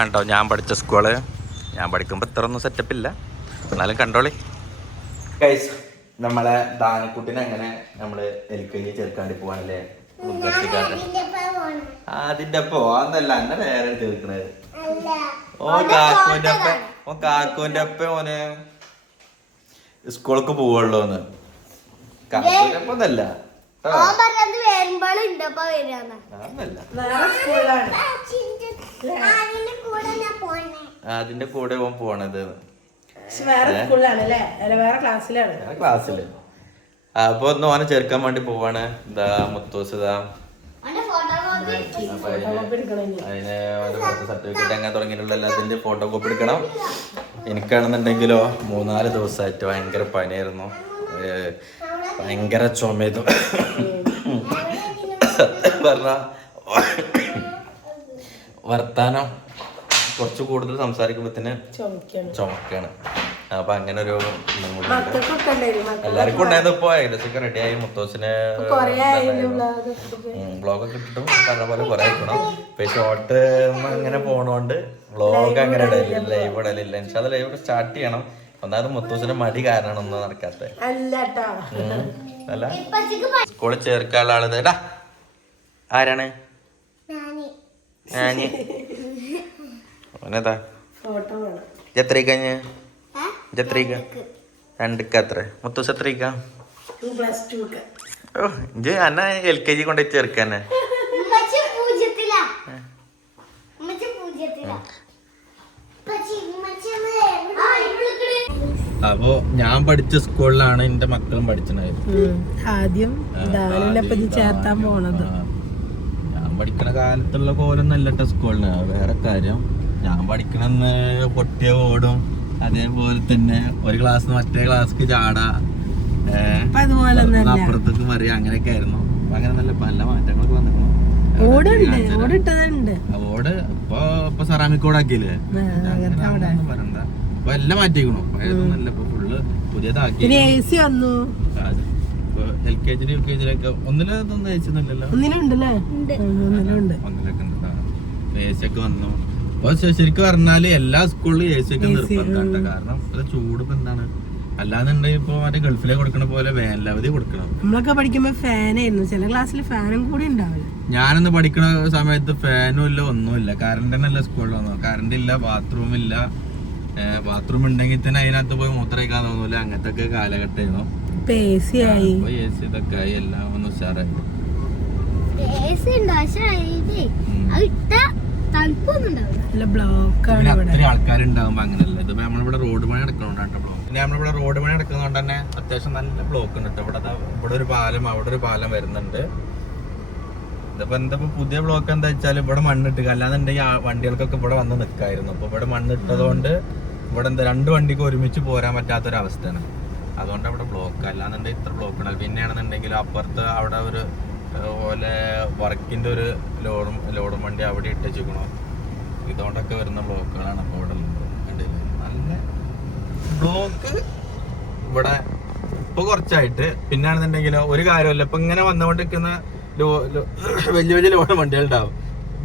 ആണ്ടോ ഞാൻ പഠിച്ച സ്കൂള്. ഞാൻ പഠിക്കുമ്പോൾ ഇത്ര ഒന്നും സെറ്റപ്പില്ല, എന്നാലും കണ്ടോളി. ഗൈസ്, നമ്മളെ ദാനക്കുട്ടിനെ അങ്ങനെ നമ്മള് LKG ചേർക്കാണ്ടി പോവാനല്ലേ? അതിന്റെ പോവാന്നല്ല, എന്നെ വേറെ ചേർക്കണത്. കാക്കുവിന്റെ ഒപ്പം ഓന് സ്കൂൾക്ക് പോവുള്ളൂന്ന്. കാക്കുവിന്റെ ഒപ്പം ഒന്നല്ല, അതിന്റെ കൂടെ ഓൻ പോണത് ക്ലാസ്സില്. അപ്പൊ ഒന്ന് ഓനെ ചേർക്കാൻ വേണ്ടി പോവാണ്. ഇതാ മുത്തോസിതാ അതിന് സർട്ടിഫിക്കറ്റ് അങ്ങനെ തുടങ്ങിയിട്ടുള്ള എല്ലാത്തിന്റെ ഫോട്ടോ കോപ്പി എടുക്കണം. എനിക്കാണെന്നുണ്ടെങ്കിലോ 3-4 ദിവസമായിട്ട് ഭയങ്കര പനിയായിരുന്നു, ഭയങ്കര ചുമയതും പറഞ്ഞ വർത്താനം കുറച്ച് കൂടുതൽ സംസാരിക്കുമ്പോഴത്തേന് ചുമക്കാണ്. അപ്പൊ അങ്ങനെ ഒരു എല്ലാവർക്കും ഉണ്ടായിരുന്നു. ഇപ്പൊ ഏകദേശം റെഡിയായി. മുത്തോസിന് വ്ളോഗൊക്കെ ഇട്ടിട്ടും പറഞ്ഞ പോലെ കുറെ ആയിക്കണം. ഇപ്പൊ ഷോർട്ട് അങ്ങനെ പോണോണ്ട് വ്ളോഗ് അങ്ങനെ ഇടലില്ല, ലൈവ് ഇടലില്ല. പക്ഷെ അത് ലൈവ് സ്റ്റാർട്ട് ചെയ്യണം. ഒന്നാമത് മുത്തോസിന്റെ മടി കാരണമാണ് ഒന്നും നടക്കാത്ത. അല്ല, സ്കൂളിൽ ചേർക്കാനുള്ള ആള് ഇതാ. ആരാണ്? ഞാന്. ഓനേതാ? എത്രയ്ക്ക? 2 എത്ര? മുത്തൂസ് എത്രയ്ക്ക? ഓ, ഇജ്ജ് അന്ന LKG കൊണ്ട് ചേർക്കാന്നെ. അപ്പൊ ഞാൻ പഠിച്ച സ്കൂളിലാണ് എന്റെ മക്കളും പഠിച്ചത്. ആദ്യം ചേർത്താൻ പോണത് ഞാൻ പഠിക്കണ കാലത്തുള്ള കോലൊന്നല്ലട്ട സ്കൂളിന്. വേറെ കാര്യം, ഞാൻ പഠിക്കണെന്ന് പൊട്ടിയ ഓടും, അതേപോലെ തന്നെ ഒരു ക്ലാസ് മറ്റേ ക്ലാസ്സിക്ക് ചാടാ, അപ്പുറത്തേക്ക് മറിയ, അങ്ങനെയൊക്കെ ആയിരുന്നു. അങ്ങനെ നല്ല പല മാറ്റങ്ങളൊക്കെ വന്നിക്കണം. ഓട് ഇപ്പൊ സെറാമിക് ഓടാക്കിയില്ലേ? പറയണ്ട, ഇപ്പൊ എല്ലാം മാറ്റിക്കണു. പഴയതൊന്നല്ല, ഇപ്പൊ ഫുള്ള് പുതിയതാക്കി. LKG UKG ഒന്നിലൊന്നും അയച്ചൊന്നുമില്ലല്ലോ. ഒന്നിലൊക്കെ AC ഒക്കെ വന്നു. അപ്പൊ ശരിക്കും പറഞ്ഞാല് എല്ലാ സ്കൂളിലും AC ഒക്കെ നിർബന്ധമാണ്. കാരണം ഇപ്പൊ ചൂട് ഇപ്പൊ എന്താണ്, അല്ലാന്നുണ്ടെങ്കിൽ ഇപ്പൊ മറ്റേ ഗൾഫിലേക്ക് കൊടുക്കണ പോലെ വേനലവധി കൊടുക്കണം. നമ്മളൊക്കെ പഠിക്കുമ്പോ ഫാനായിരുന്നു, ചില ക്ലാസ്സിൽ ഫാനും കൂടി ഉണ്ടാവില്ല. ഞാനൊന്ന് പഠിക്കുന്ന സമയത്ത് ഫാനും ഇല്ല, ഒന്നുമില്ല. കറണ്ട് തന്നെ അല്ല സ്കൂളിൽ വന്നു. കറണ്ട് ഇല്ല, ബാത്റൂം ഇല്ല. ബാത്റൂം ഉണ്ടെങ്കിൽ തന്നെ അതിനകത്ത് പോയി മൂത്രയിക്കാൻ തോന്നൂല. അങ്ങനത്തെ ഒക്കെ കാലഘട്ടമായിരുന്നു. AC ഇതൊക്കെ ആയി, എല്ലാം ഒന്ന് ഉഷാറായി. അത്ര ആൾക്കാരുണ്ടാകുമ്പോ അങ്ങനെയല്ല. ഇത് നമ്മളിവിടെ റോഡ് പണി നടക്കണോണ്ടാണ് ബ്ലോക്ക്. പിന്നെ നമ്മളിവിടെ റോഡ് പണി നടക്കുന്നതുകൊണ്ട് തന്നെ അത്യാവശ്യം നല്ല ബ്ലോക്ക് ഉണ്ട്. ഇവിടെ ഒരു പാലം, അവിടെ ഒരു പാലം വരുന്നുണ്ട്. ഇതിപ്പോ എന്താ പുതിയ ബ്ലോക്ക് എന്താ വെച്ചാൽ ഇവിടെ മണ്ണിട്ട്, അല്ലാന്നുണ്ടെങ്കിൽ വണ്ടികൾക്കൊക്കെ ഇവിടെ വന്ന് നിൽക്കായിരുന്നു. അപ്പൊ ഇവിടെ മണ്ണിട്ടതുകൊണ്ട് ഇവിടെ എന്താ 2 വണ്ടിക്ക് ഒരുമിച്ച് പോരാൻ പറ്റാത്തൊരവസ്ഥയാണ്. അതുകൊണ്ട് അവിടെ ബ്ലോക്ക്. അല്ലാന്നുണ്ടെങ്കിൽ ഇത്ര ബ്ലോക്ക് ഉണ്ടാവും. പിന്നെയാണെന്നുണ്ടെങ്കിൽ അപ്പുറത്ത് അവിടെ ഒരു പോലെ വർക്കിന്റെ ഒരു ലോഡും വണ്ടി അവിടെ ഇട്ടേച്ചിക്കണോ. ഇതുകൊണ്ടൊക്കെ വരുന്ന ബ്ലോക്കുകളാണ് അപ്പൊ ഇവിടെ കണ്ടില്ലേ. നല്ല ബ്ലോക്ക് ഇവിടെ ഇപ്പൊ കുറച്ചായിട്ട്. പിന്നെയാണെന്നുണ്ടെങ്കിലോ ഒരു കാര്യമല്ല, ഇപ്പൊ ഇങ്ങനെ വന്നുകൊണ്ടിരിക്കുന്ന വലിയ വലിയ ലോഡ് വണ്ടികളുണ്ടാവും,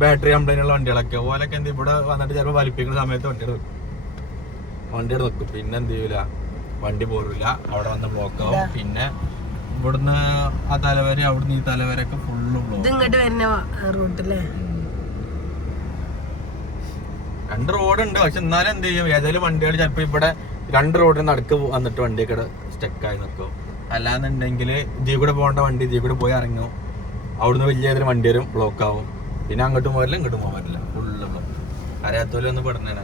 ബാറ്ററി കംപ്ലൈന്റ് ഉള്ള വണ്ടികളൊക്കെ. ഓലൊക്കെ എന്ത് ഇവിടെ വന്നിട്ട് ചിലപ്പോൾ വലിപ്പിക്കുന്ന സമയത്ത് വണ്ടികൾ വെക്കും. പിന്നെ എന്ത് ചെയ്യൂല, വണ്ടി പോരില്ല, അവിടെ വന്ന് ബ്ലോക്ക് ആവും. പിന്നെ ഇവിടുന്ന് ആ തലവരെ, അവിടുന്ന് ഈ തലവരൊക്കെ ഫുള്ള് ബ്ലോക്ക്. 2 റോഡുണ്ട്. പക്ഷെ എന്നാലും എന്ത് ചെയ്യും, ഏതെങ്കിലും വണ്ടികൾ ചിലപ്പോ ഇവിടെ 2 റോഡിന് നടുക്ക് വന്നിട്ട് വണ്ടിയൊക്കെ സ്റ്റക്കായി നിൽക്കും. അല്ലാന്നുണ്ടെങ്കിൽ ഇതിൽ കൂടെ പോകേണ്ട വണ്ടി ഇതിൽ കൂടെ പോയി ഇറങ്ങും. അവിടുന്ന് വലിയ ഏതൊരു വണ്ടി വരും, ബ്ലോക്ക് ആവും. പിന്നെ അങ്ങോട്ടും പോകില്ല, ഇങ്ങോട്ടും പോകാൻ പറ്റില്ല, ഫുള്ള് ബ്ലോക്ക്. അറിയാത്തോലെ ഒന്ന് പെടുന്നതാണ്.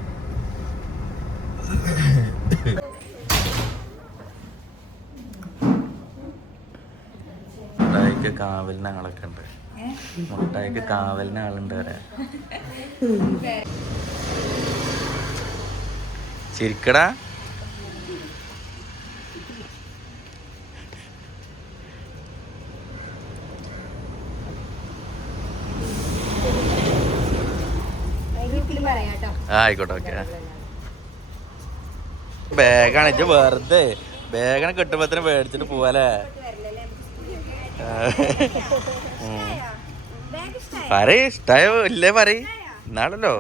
മുട്ടായിക്ക് കാവലിന് ആളൊക്കെ ഉണ്ട്. മുട്ടായിക്ക് കാവലിന് ആളുണ്ട് വരെ. ചിരിക്കടാ. ആയിക്കോട്ടെ, ഓക്കെ. ബാഗാണ് ഇജ്ജ് വെറുതെ ബാഗാണ് കിട്ടുമ്പോഴത്തേനും മേടിച്ചിട്ട് പോവാല്ലേ. പറയ്, ഇഷ്ടായോ ഇല്ലേ പറയ്. എന്നാണല്ലോ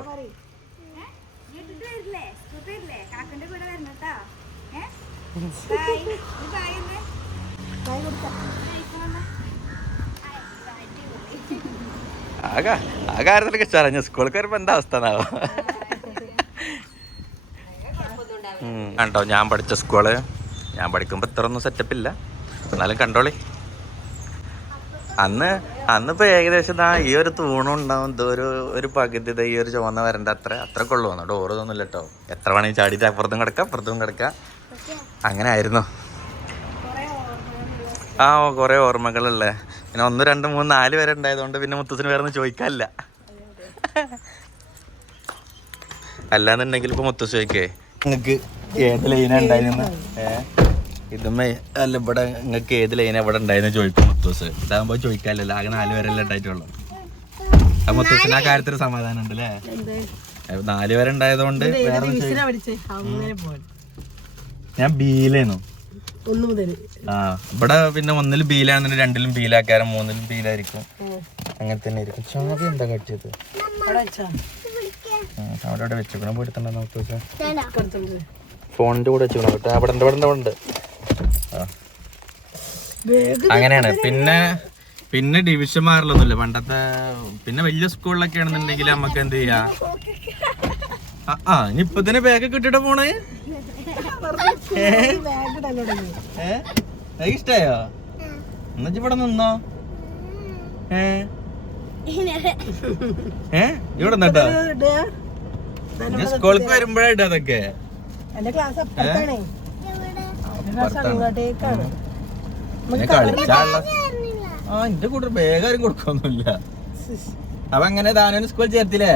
ആ കാര്യത്തിലൊക്കെ ചറഞ്ഞു സ്കൂൾക്ക് വരുമ്പോ എന്താ അവസ്ഥ കണ്ടോ ഞാൻ പഠിച്ച സ്കൂള്. ഞാൻ പഠിക്കുമ്പോ ഇത്ര ഒന്നും സെറ്റപ്പ് ഇല്ല, എന്നാലും കണ്ടോളി. അന്നിപ്പോ ഏകദേശം ഈ ഒരു തൂണും ഉണ്ടാവും, ഒരു പകുതി ഈ ഒരു ചുവന്ന വരണ്ട അത്ര കൊള്ളു വന്നു. ഡോറ് തോന്നില്ല കേട്ടോ. എത്ര വേണമെങ്കിൽ ചാടിയിട്ട് അപ്പുറത്തും കിടക്കാം അങ്ങനെ ആയിരുന്നു. ആ കുറെ ഓർമ്മകളല്ലേ. പിന്നെ 1, 2, 3, 4 വരെ ഉണ്ടായതുകൊണ്ട് പിന്നെ മുത്തച്ഛന് വേറെ ഒന്നും ചോദിക്കാനില്ല. അല്ലാന്നുണ്ടെങ്കിൽ ഇപ്പൊ മുത്തച്ഛ ചോദിക്കേ നിങ്ങക്ക് ഏത് ലൈന ഉണ്ടായിരുന്നു, ഇതുമ്മേ അല്ല ഇവിടെ നിങ്ങൾക്ക് ഏത് ലൈന ഇവിടെ ഉണ്ടായിരുന്നു ചോദിക്കും മുത്തൂസ്. ഇതാകുമ്പോ ചോദിക്കാനില്ലല്ലോ, ആകെ 4 വരെയല്ലേ ഉണ്ടായിട്ടുള്ളൂ. ആ മുത്തൂസിന് ആ കാര്യത്തിൽ സമാധാനം ഉണ്ട് അല്ലേ. 4 വരെ ഉണ്ടായതുകൊണ്ട് ഞാൻ ബിയിലായിരുന്നു. ഇവിടെ പിന്നെ 1-ൽ ബിയിലാണെന്നുണ്ടെങ്കിൽ 2-ലും ബിയിലാക്കാരും 3-ലും ബിയിലായിരിക്കും. അങ്ങനെ തന്നെ ആയിരിക്കും. ചാവി എന്താ കട്ടിയത് അവിടെ വെച്ചോക്കണം പോയിട്ടുണ്ടോ നോക്കി ഫോണിന്റെ കൂടെ വെച്ചോണം കേട്ടോ. അവിടെ ഉണ്ട്. അങ്ങനെയാണ്. പിന്നെ ഡിവിഷൻ മാറലൊന്നുമില്ല പണ്ടത്തെ. പിന്നെ വലിയ സ്കൂളിലൊക്കെ ആണെന്നുണ്ടെങ്കിൽ നമുക്ക് എന്ത് ചെയ്യാ, ഇനി ഇപ്പൊ തന്നെ ബാഗ് കിട്ടിട്ട് പോണേ. ഇഷ്ടായോ? എന്നുവെച്ച് ഇവിടെ നിന്നോ. ഇവിടെ നിന്നോ. ഞാൻ സ്കൂളിൽ വരുമ്പോഴാ ഇടാ അതൊക്കെ. കളിച്ചാള്ള എന്റെ കൂട്ടർ ബാഗാരും കൊടുക്കൊന്നുമില്ല. അപ്പൊ അങ്ങനെ ദാനു സ്കൂളിൽ ചേർത്തില്ലേ?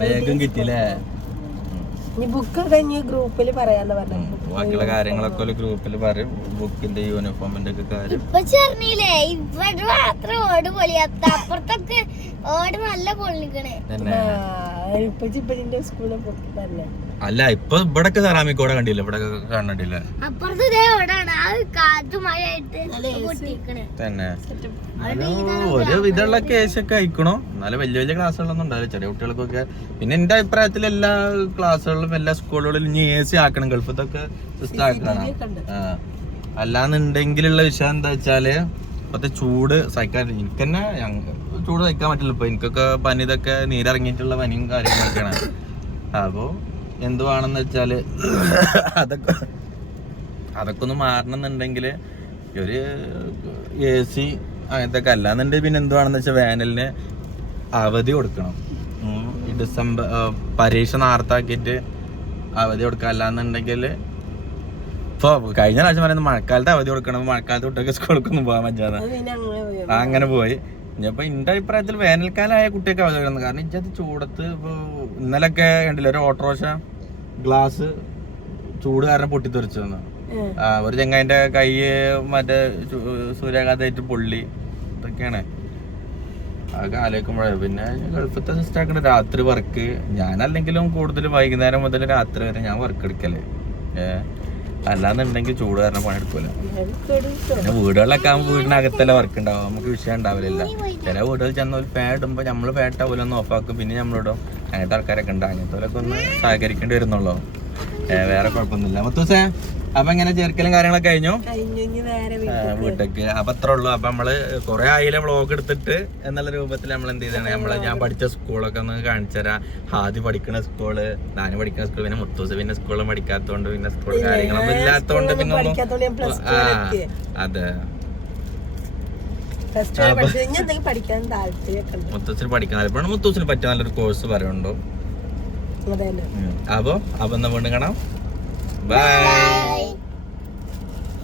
ബാഗും കിട്ടില്ലേ? ബാക്കിയുള്ള കാര്യങ്ങളൊക്കെ ഗ്രൂപ്പിൽ പറയും. ബുക്കിന്റെ യൂണിഫോമിന്റെ ഒക്കെ കാര്യം അല്ല. ഇപ്പൊ ഇവിടൊക്കെ സെറാമിക്കോടെ കണ്ടില്ല, ഇവിടെ കണ്ടില്ല തന്നെ. ഒരു വിധമുള്ള കേസൊക്കെ അയക്കണോ. എന്നാലും വലിയ ക്ലാസ്സുകളൊന്നും ഉണ്ടാവില്ല, ചെറിയ കുട്ടികൾക്കൊക്കെ. പിന്നെ എന്റെ അഭിപ്രായത്തിൽ എല്ലാ ക്ലാസ്സുകളിലും എല്ലാ സ്കൂളുകളിലും ഇനി AC ആക്കണം, ഗൾഫത്തൊക്കെ സിസ്റ്റം ആക്കണം. അല്ലാന്നുണ്ടെങ്കിലുള്ള വിഷയം എന്താ വെച്ചാല് ഇപ്പത്തെ ചൂട് സഹിക്കാൻ എനിക്ക് തന്നെ ചൂട് സഹിക്കാൻ പറ്റില്ല. ഇപ്പൊ എനിക്കൊക്കെ പനി, ഇതൊക്കെ നീരിറങ്ങിയിട്ടുള്ള പനിയും കാര്യങ്ങളൊക്കെയാണ്. അപ്പോ എന്തുവാണെന്ന് വെച്ചാല് അതൊക്കെ ഒന്ന് മാറണം എന്നുണ്ടെങ്കിൽ ഒരു AC അങ്ങനത്തെ ഒക്കെ. അല്ലാന്നുണ്ടെങ്കിൽ പിന്നെ എന്തുവാണെന്ന് വെച്ചാൽ വേനലിന് അവധി കൊടുക്കണം. ഈ ഡിസംബർ പരീക്ഷ നേരത്താക്കിയിട്ട് അവധി കൊടുക്കുക. അല്ലാന്നുണ്ടെങ്കിൽ ഇപ്പൊ കഴിഞ്ഞ പ്രാവശ്യം പറയുന്നത് മഴക്കാലത്ത് അവധി കൊടുക്കണം, മഴക്കാലത്ത് കുട്ടികൾക്ക് സ്കൂളിലേക്കൊന്നും പോകാൻ പറ്റാതെ അങ്ങനെ പോയി. ഇനിയിപ്പോ എന്റെ അഭിപ്രായത്തിൽ വേനൽക്കാലമായ കുട്ടിയൊക്കെ അവധി കൊടുക്കണം. കാരണം ഇജ്ജത് ചൂടത്ത് ഇപ്പൊ ഇന്നലൊക്കെ കണ്ടില്ല, ഒരു ഓട്ടോറിക്ഷ ഗ്ലാസ് ചൂട് കാരണം പൊട്ടിത്തെറിച്ചു വന്നു. ഒരു ചെങ്ങായിന്റെ കൈ മറ്റേ സൂര്യാഘാതമായിട്ട് പൊള്ളി. ഇതൊക്കെയാണ് അതൊക്കെ ആലോചിക്കുമ്പോഴേ. പിന്നെ ഗൾഫത്തെ സിസ്റ്റം ആക്കണ രാത്രി വർക്ക്. ഞാനല്ലെങ്കിലും കൂടുതലും വൈകുന്നേരം മുതൽ രാത്രി വരെ ഞാൻ വർക്ക് എടുക്കല്. അല്ലാന്നുണ്ടെങ്കിൽ ചൂട് കാരണം പണിയെടുക്കൂല. പിന്നെ വീടുകളിലൊക്കെ ആകുമ്പോൾ വീടിനകത്തല്ലേ വർക്ക് ഉണ്ടാവും, നമുക്ക് വിഷയം ഉണ്ടാവില്ല. ചില വീടുകളിൽ ചെന്ന ഒരു ഫാൻ ഇടുമ്പോൾ നമ്മള് ഫാൻ പോലെ ഒന്ന് ഓഫാക്കും, പിന്നെ നമ്മളിടും. അങ്ങനത്തെ ആൾക്കാരൊക്കെ ഉണ്ട്. അങ്ങനത്തെ ഒന്ന് സഹകരിക്കേണ്ടി വരുന്നുള്ളൂ, വേറെ കുഴപ്പമൊന്നുമില്ല. മുത്തൂസേ അപ്പൊ ഇങ്ങനെ ചേർക്കലും കാര്യങ്ങളൊക്കെ കഴിഞ്ഞു വീട്ടേക്ക്. അപ്പൊ അത്ര ഉള്ളു. അപ്പൊ നമ്മള് കുറെ ആയില്ലേ വ്ളോഗ് എടുത്തിട്ട് എന്നുള്ള രൂപത്തിൽ നമ്മൾ എന്ത് ചെയ്താണ്, ഞാൻ പഠിച്ച സ്കൂളൊക്കെ ഒന്ന് കാണിച്ചു തരാം. ഹാദി പഠിക്കുന്ന സ്കൂള്, നാന് പഠിക്കുന്ന സ്കൂള്, പിന്നെ മുത്തൂസ് പിന്നെ സ്കൂളും പഠിക്കാത്തോണ്ട്, പിന്നെ സ്കൂൾ കാര്യങ്ങളൊന്നും ഇല്ലാത്തോണ്ട് പിന്നെ അതെ മുത്തൂസിന് പഠിക്കാൻ താല്പര്യം. മുത്തൂസിന് പറ്റിയ നല്ലൊരു കോഴ്സ് പറയുന്നുണ്ടോ. അപ്പൊ എന്നാ വീണ്ടും കാണാം. ബൈ.